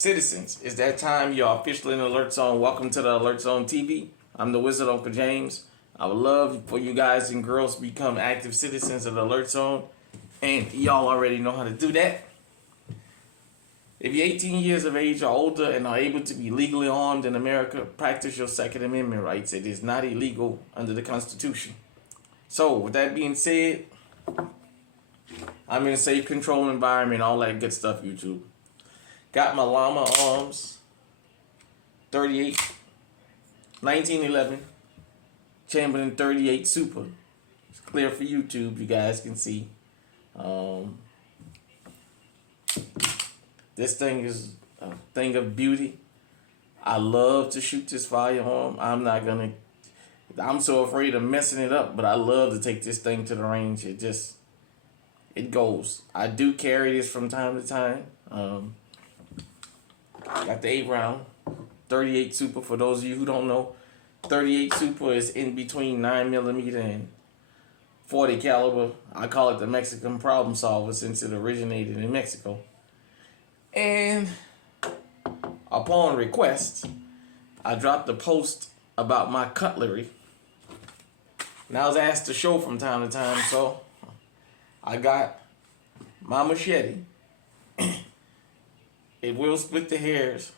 Citizens, it's that time. You're officially in the Alert Zone. Welcome to the Alert Zone TV. I'm the Wizard Uncle James. I would love for you guys and girls to become active citizens of the Alert Zone. And y'all already know how to do that. If you're 18 years of age or older and are able to be legally armed in America, practice your Second Amendment rights. It is not illegal under the Constitution. So, with that being said, I'm in a safe, controlled environment, all that good stuff, YouTube. Got my Llama Arms 38, 1911, Chamberlain 38 Super. It's clear for YouTube, you guys can see. This thing is a thing of beauty. I love to shoot this firearm. I'm so afraid of messing it up, but I love to take this thing to the range. It goes. I do carry this from time to time. Got the 8-round 38 Super. For those of you who don't know, 38 Super is in between 9mm and 40 caliber. I call it the Mexican problem solver since it originated in Mexico. And upon request, I dropped a post about my cutlery. And I was asked to show from time to time, so I got my machete. It will split the hairs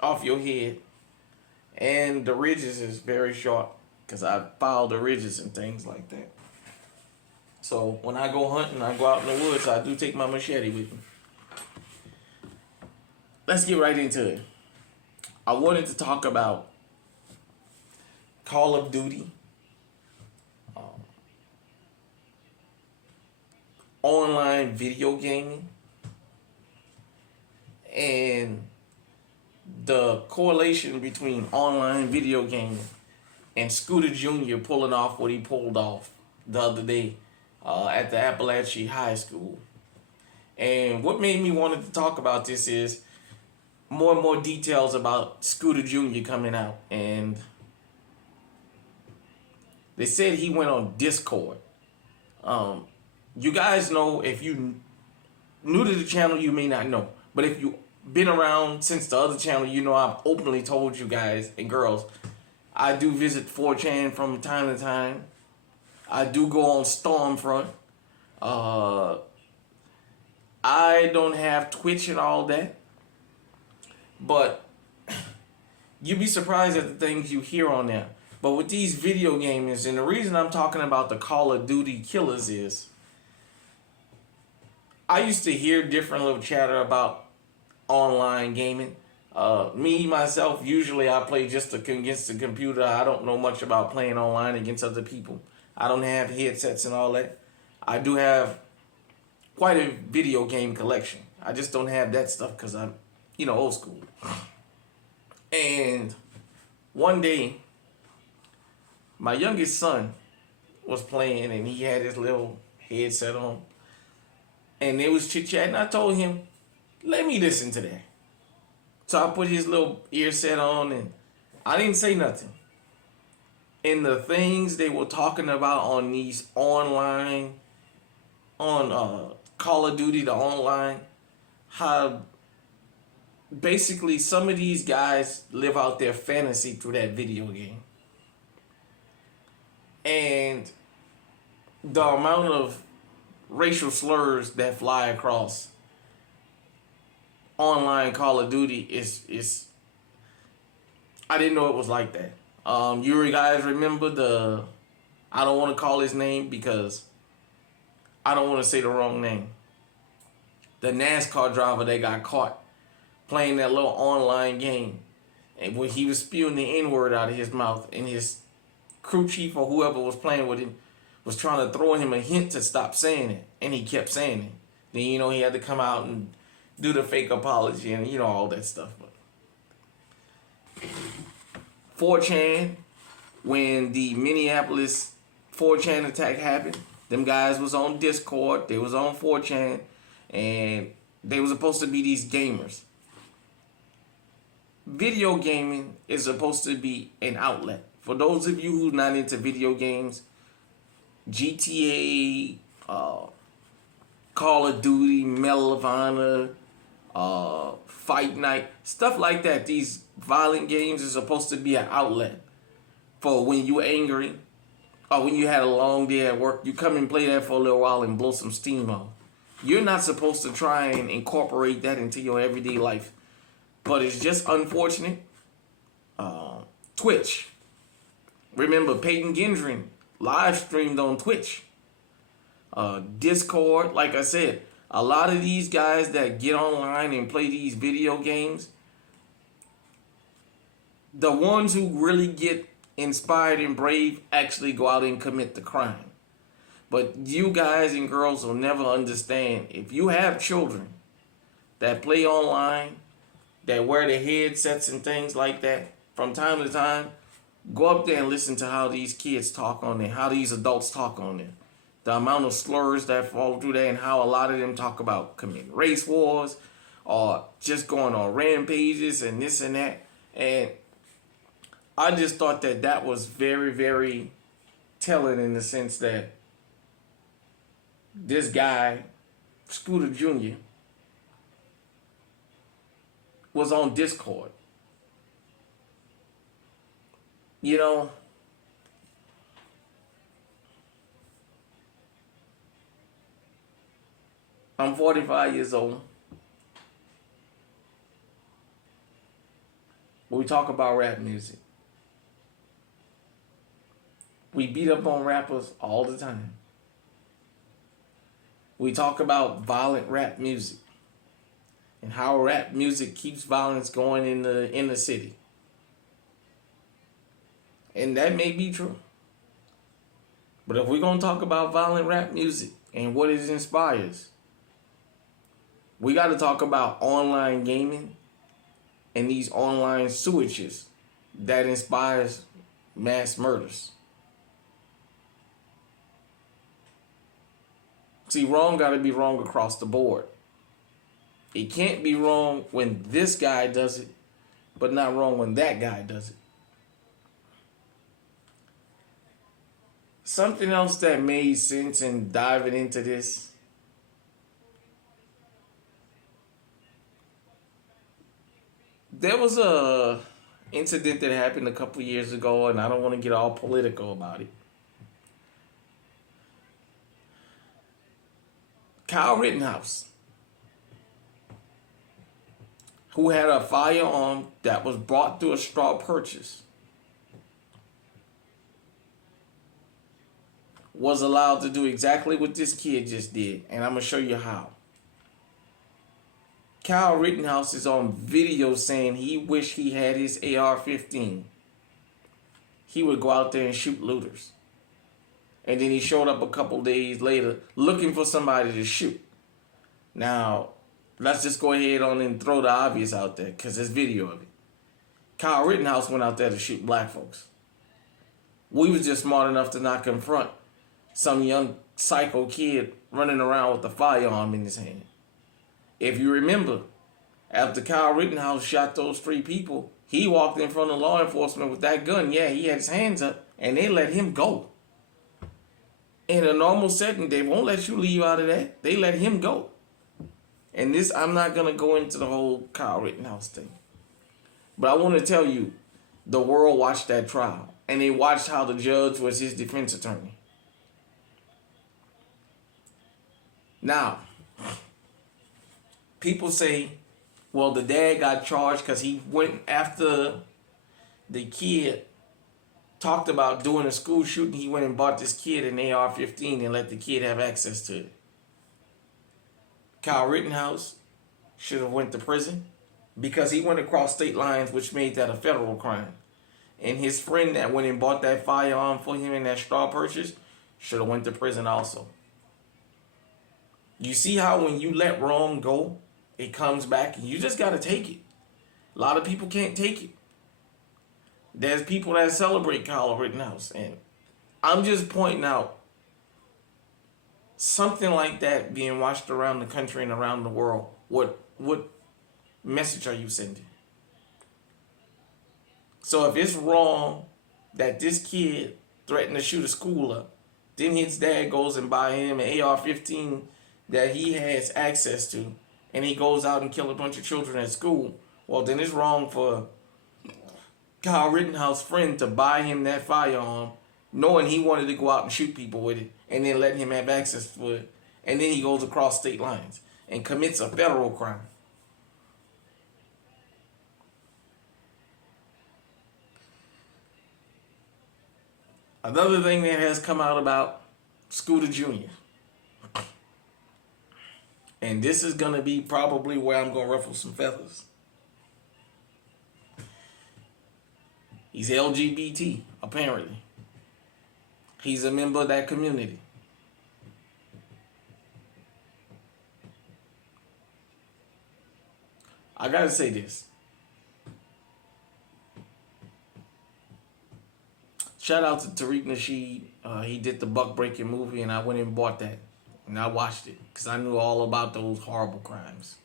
off your head. And the ridges is very short because I filed the ridges and things like that. So when I go hunting, I go out in the woods, I do take my machete with me. Let's get right into it. I wanted to talk about Call of Duty, online video gaming, and the correlation between online video gaming and Scooter Jr. pulling off what he pulled off the other day at the Appalachian High School. And what made me wanted to talk about this is more and more details about Scooter Jr. coming out. And they said he went on Discord. You guys know, if you new to the channel, you may not know. But if you've been around since the other channel, you know I've openly told you guys and girls, I do visit 4chan from time to time. I do go on Stormfront. I don't have Twitch and all that. But you'd be surprised at the things you hear on there. But with these video gamers, and the reason I'm talking about the Call of Duty killers is, I used to hear different little chatter about online gaming. Me, myself, usually I play just against the computer. I don't know much about playing online against other people. I don't have headsets and all that. I do have quite a video game collection. I just don't have that stuff because I'm, old school. And one day, my youngest son was playing and he had his little headset on. And they was chit-chatting. I told him, let me listen to that. So I put his little ear set on and I didn't say nothing. And the things they were talking about on these online, on Call of Duty, the online, how basically some of these guys live out their fantasy through that video game. And the amount of racial slurs that fly across online Call of Duty is I didn't know it was like that. You guys remember I don't want to call his name because I don't want to say the wrong name. The NASCAR driver that got caught playing that little online game, and when he was spewing the N-word out of his mouth, and his crew chief or whoever was playing with him was trying to throw him a hint to stop saying it, and he kept saying it. Then, he had to come out and do the fake apology and, all that stuff. But 4chan, when the Minneapolis 4chan attack happened, them guys was on Discord, they was on 4chan, and they were supposed to be these gamers. Video gaming is supposed to be an outlet. For those of you who's not into video games, GTA, Call of Duty, Medal of Honor, fight night, stuff like that. These violent games are supposed to be an outlet for when you're angry or when you had a long day at work. You come and play that for a little while and blow some steam off. You're not supposed to try and incorporate that into your everyday life. But it's just unfortunate. Twitch. Remember, Peyton Gendron live streamed on Twitch. Discord, like I said, a lot of these guys that get online and play these video games, the ones who really get inspired and brave actually go out and commit the crime. But you guys and girls will never understand. If you have children that play online, that wear the headsets and things like that, from time to time, go up there and listen to how these kids talk on there, how these adults talk on there. The amount of slurs that fall through there and how a lot of them talk about committing race wars or just going on rampages and this and that. And I just thought that that was very, very telling in the sense that this guy, Scooter Jr., was on Discord. You know, I'm 45 years old. We talk about rap music. We beat up on rappers all the time. We talk about violent rap music and how rap music keeps violence going in the city. And that may be true. But if we're going to talk about violent rap music and what it inspires, we got to talk about online gaming and these online sewages that inspires mass murders. See, wrong got to be wrong across the board. It can't be wrong when this guy does it, but not wrong when that guy does it. Something else that made sense in diving into this. There was a incident that happened a couple years ago, and I don't want to get all political about it. Kyle Rittenhouse, who had a firearm that was bought through a straw purchase, was allowed to do exactly what this kid just did, and I'm going to show you how. Kyle Rittenhouse is on video saying he wished he had his AR-15. He would go out there and shoot looters. And then he showed up a couple days later looking for somebody to shoot. Now, let's just go ahead on and throw the obvious out there because there's video of it. Kyle Rittenhouse went out there to shoot black folks. We was just smart enough to not confront some young psycho kid running around with a firearm in his hand. If you remember, after Kyle Rittenhouse shot those 3 people, he walked in front of law enforcement with that gun. Yeah, he had his hands up, and they let him go. In a normal setting, they won't let you leave out of that. They let him go. And this, I'm not going to go into the whole Kyle Rittenhouse thing. But I want to tell you, the world watched that trial. And they watched how the judge was his defense attorney. Now, people say, well, the dad got charged because he went after the kid talked about doing a school shooting. He went and bought this kid an AR-15 and let the kid have access to it. Kyle Rittenhouse should have went to prison because he went across state lines, which made that a federal crime. And his friend that went and bought that firearm for him in that straw purchase should have went to prison also. You see how when you let wrong go, it comes back and you just got to take it. A lot of people can't take it. There's people that celebrate Kyle Rittenhouse. And I'm just pointing out something like that being watched around the country and around the world. What message are you sending? So if it's wrong that this kid threatened to shoot a school up, then his dad goes and buy him an AR-15 that he has access to, and he goes out and kills a bunch of children at school, well, then it's wrong for Kyle Rittenhouse's friend to buy him that firearm, knowing he wanted to go out and shoot people with it, and then letting him have access to it, and then he goes across state lines and commits a federal crime. Another thing that has come out about Scooter Jr., and this is going to be probably where I'm going to ruffle some feathers. He's LGBT, apparently. He's a member of that community. I got to say this. Shout out to Tariq Nasheed. He did the Buck Breaking movie, and I went and bought that. And I watched it because I knew all about those horrible crimes.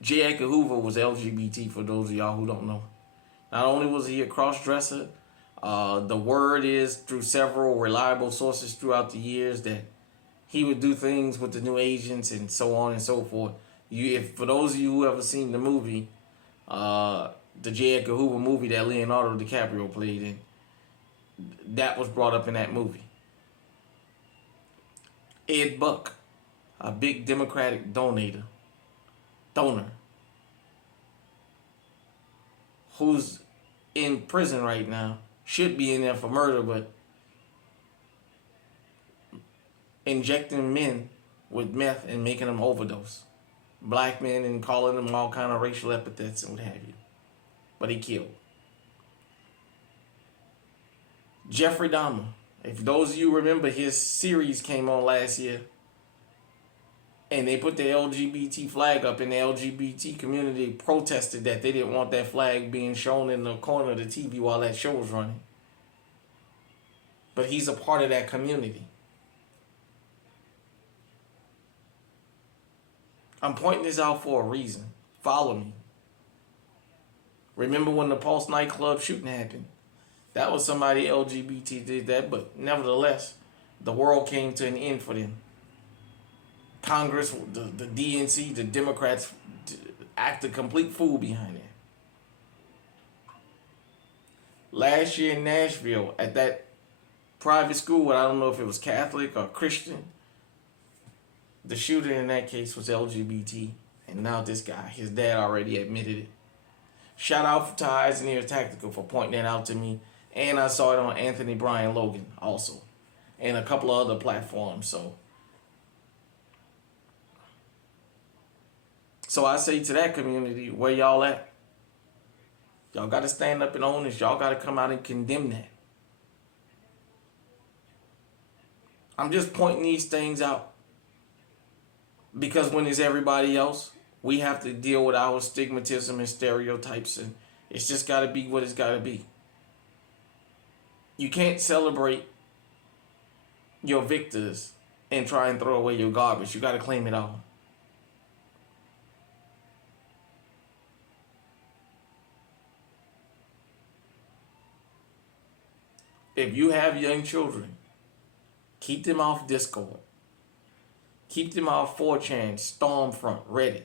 J. Edgar Hoover was LGBT, for those of y'all who don't know. Not only was he a cross-dresser, the word is through several reliable sources throughout the years that he would do things with the new agents and so on and so forth. For those of you who ever seen the movie, the J. Edgar Hoover movie that Leonardo DiCaprio played in, that was brought up in that movie. Ed Buck, a big Democratic donor, who's in prison right now, should be in there for murder, but injecting men with meth and making them overdose. Black men, and calling them all kind of racial epithets and what have you. But he killed. Jeffrey Dahmer. If those of you remember, his series came on last year, and they put the LGBT flag up, and the LGBT community protested that they didn't want that flag being shown in the corner of the TV while that show was running. But he's a part of that community. I'm pointing this out for a reason. Follow me. Remember when the Pulse nightclub shooting happened? That was somebody LGBT did that, but nevertheless, the world came to an end for them. Congress, the DNC, the Democrats act a complete fool behind it. Last year in Nashville, at that private school, I don't know if it was Catholic or Christian, the shooter in that case was LGBT, and now this guy, his dad already admitted it. Shout out to Eyes and Ears Tactical for pointing that out to me, and I saw it on Anthony Bryan Logan also, and a couple of other platforms. So I say to that community, where y'all at? Y'all got to stand up and own this. Y'all got to come out and condemn that. I'm just pointing these things out because when it's everybody else, we have to deal with our stigmatism and stereotypes, and it's just got to be what it's got to be. You can't celebrate your victors and try and throw away your garbage. You got to claim it all. If you have young children, keep them off Discord. Keep them off 4chan, Stormfront, Reddit.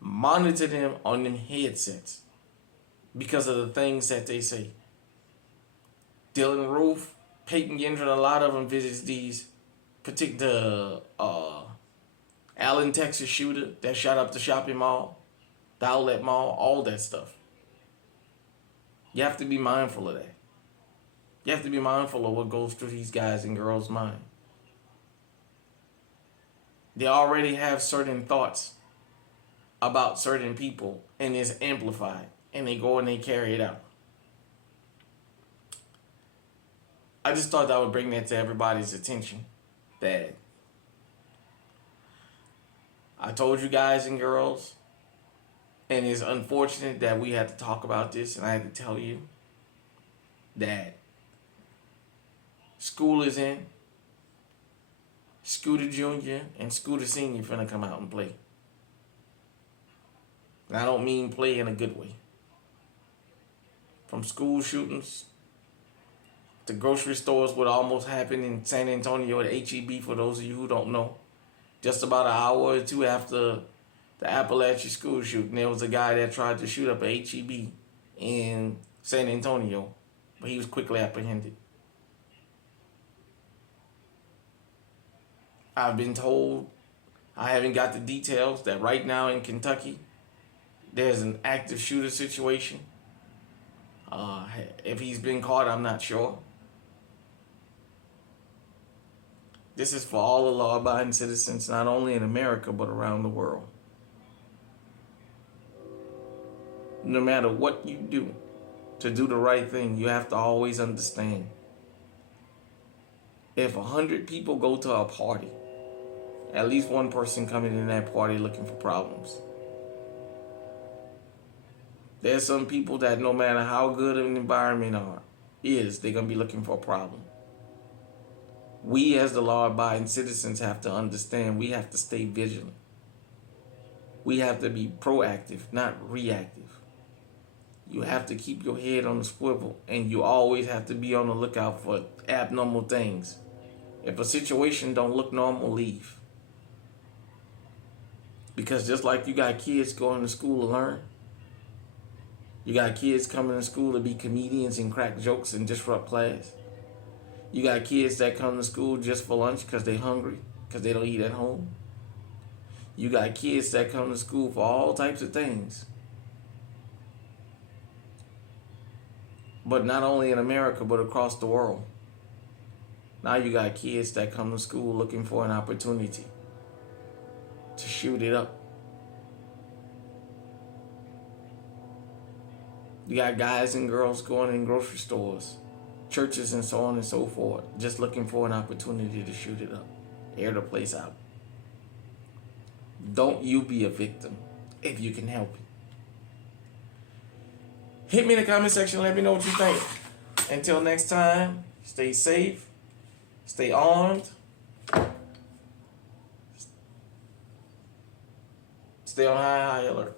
Monitor them on them headsets because of the things that they say. Dylan Roof, Peyton Gendron, a lot of them visits these particular Allen, Texas shooter that shot up the shopping mall, the outlet mall, all that stuff. You have to be mindful of that. You have to be mindful of what goes through these guys and girls' mind. They already have certain thoughts about certain people, and it's amplified, and they go and they carry it out. I just thought I would bring that to everybody's attention. That I told you guys and girls, and it's unfortunate that we had to talk about this, and I had to tell you that school is in. Scooter Jr. and Scooter Sr. finna come out and play. And I don't mean play in a good way. From school shootings to grocery stores, what almost happened in San Antonio at HEB, for those of you who don't know. Just about an hour or two after the Appalachia school shooting, there was a guy that tried to shoot up a HEB in San Antonio, but he was quickly apprehended. I've been told, I haven't got the details, that right now in Kentucky, there's an active shooter situation. If he's been caught, I'm not sure. This is for all the law-abiding citizens, not only in America, but around the world. No matter what you do to do the right thing, you have to always understand. If 100 people go to a party, at least one person coming in that party looking for problems. There's some people that no matter how good of an environment they're going to be looking for a problem. We as the law-abiding citizens have to understand we have to stay vigilant. We have to be proactive, not reactive. You have to keep your head on the swivel, and you always have to be on the lookout for abnormal things. If a situation don't look normal, leave. Because just like you got kids going to school to learn, you got kids coming to school to be comedians and crack jokes and disrupt class. You got kids that come to school just for lunch because they're hungry, because they don't eat at home. You got kids that come to school for all types of things. But not only in America, but across the world. Now you got kids that come to school looking for an opportunity to shoot it up. You got guys and girls going in grocery stores, churches, and so on and so forth, just looking for an opportunity to shoot it up, air the place out. Don't you be a victim if you can help it. Hit me in the comment section. Let me know what you think. Until next time, stay safe, stay armed, stay on high alert.